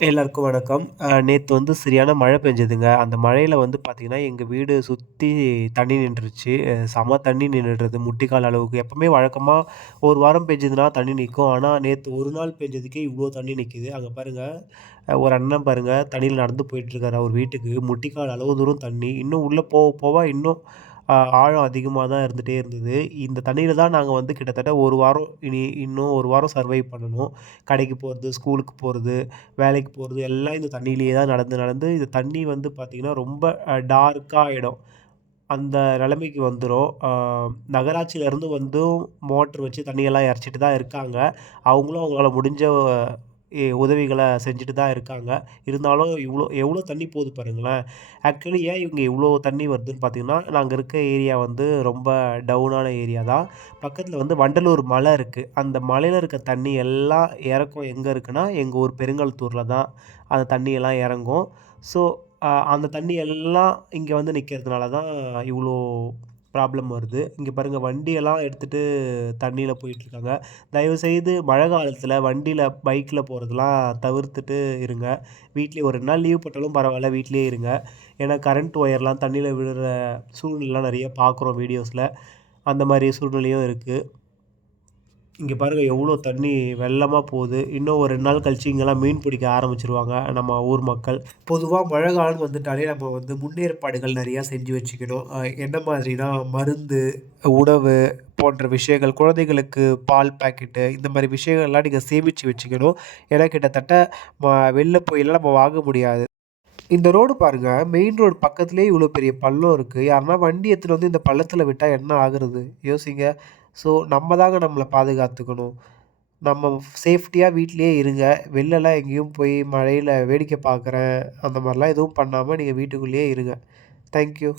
எல்லாருக்கும் வணக்கம். நேத்து வந்து சரியான மழை பெஞ்சதுங்க. அந்த மழையில வந்து பார்த்தீங்கன்னா, எங்க வீடு சுத்தி தண்ணி நின்றுச்சு. செம தண்ணி நின்னுடுறது முட்டிக்கால் அளவுக்கு. எப்பவுமே வழக்கமா 1 வாரம் பெஞ்சதுன்னா தண்ணி நிக்கும். ஆனா, நேத்து 1 நாள் பெஞ்சதுக்கே இவ்ளோ தண்ணி நிக்குது. அங்க பாருங்க, ஒரு அண்ணன் பாருங்க தண்ணீல நடந்து போயிட்டுருக்காரு. அவர் வீட்டுக்கு முட்டிக்கால் அளவு தூரம் தண்ணி. இன்னும் உள்ள போக போக இன்னும் ஆழம் அதிகமா தான் இருந்துட்டே இருந்தது. இந்த தண்ணீல தான் நாங்க வந்து கிட்டத்தட்ட 1 வாரம் இன்னும் 1 வாரம் சர்வைவ் பண்ணணும். கடைக்கு போறது, ஸ்கூலுக்கு போறது, வேலைக்கு போறது எல்லாம் இந்த தண்ணீலயே தான் நடந்து நடந்து இந்த தண்ணி வந்து பார்த்தீங்கன்னா, ரொம்ப டார்க்கா ஆயிடும். அந்த நிலைமைக்கு வந்துரும். நகராட்சியிலருந்து வந்தும் மோட்டர் வச்சு தண்ணியெல்லாம் இறைச்சிட்டு தான் இருக்காங்க. அவங்களும் அவங்களால முடிஞ்ச உதவிகள செஞ்சுட்டு தான் இருக்காங்க. இருந்தாலும் எவ்வளோ தண்ணி போகுது பாருங்களேன். ஆக்சுவலி ஏன் இவங்க இவ்வளோ தண்ணி வருதுன்னு பார்த்தீங்கன்னா, நாங்க இருக்க ஏரியா வந்து ரொம்ப டவுனான ஏரியா தான். பக்கத்தில வந்து வண்டலூர் மலை இருக்கு. அந்த மலையில இருக்க தண்ணி எல்லாம் இறக்கம் எங்க இருக்குன்னா, எங்க ஊர் பெருங்கலத்தூர்ல தான் அந்த தண்ணியெல்லாம் இறங்கும். ஸோ, அந்த தண்ணி எல்லாம் இங்க வந்து நிக்கிறதுனால தான் இவ்ளோ ப்ராப்ளம் வருது. இங்க பாருங்க வண்டியெல்லாம் எடுத்துட்டு தண்ணீல போயிட்டுருக்காங்க. தயவுசெய்து மழை காலத்தில வண்டியில, பைக்ல போறதெல்லாம் தவிர்த்துட்டு இருங்க. வீட்லயே ஒரு 2 நாள் லீவ் போட்டாலும் பரவால்ல, வீட்லயே இருங்க. ஏன்னா கரண்ட் ஒயர்லாம் தண்ணீல விழுற சூழ்நிலைலாம் நெறைய பார்க்குறோம் வீடியோஸ்ல. அந்த மாரி சூழ்நிலையும் இருக்கு. இங்க பாருங்க எவ்ளோ தண்ணி வெள்ளமா போகுது. இன்னும் ஒரு 2 நாள் கழிச்சு இங்கலாம் மீன் பிடிக்க ஆரம்பிச்சுருவாங்க, நம்ம ஊர் மக்கள். பொதுவா மழை காலம்னு வந்துட்டாலே நம்ம வந்து முன்னேற்பாடுகள் நெறையா செஞ்சு வச்சுக்கணும். என்ன மாதிரினா மருந்து, உணவு போன்ற விஷயங்கள், குழந்தைகளுக்கு பால் பாக்கெட்டு இந்த மாரி விஷயங்கள்லாம் நீங்க சேமிச்சு வச்சுக்கணும். ஏன்னா கிட்டத்தட்ட வெளில போய்லாம் நம்ம வாங்க முடியாது. இந்த ரோடு பாருங்க, மெயின் ரோடு பக்கத்திலேயே இவ்ளோ பெரிய பள்ளம் இருக்கு. யாருனா வண்டி எடுத்துட்டு வந்து இந்த பள்ளத்தில விட்டா என்ன ஆகுறது? யோசிங்க. ஸோ நம்ம தாங்க நம்மள பாதுகாத்துக்கணும். நம்ம சேஃப்டியா வீட்லயே இருங்க. வெளிலலாம் எங்கேயும் போய் மழையில வேடிக்கை பார்க்குறேன், அந்த மாரிலாம் எதுவும் பண்ணாம நீங்க வீட்டுக்குள்ளேயே இருங்க. Thank you.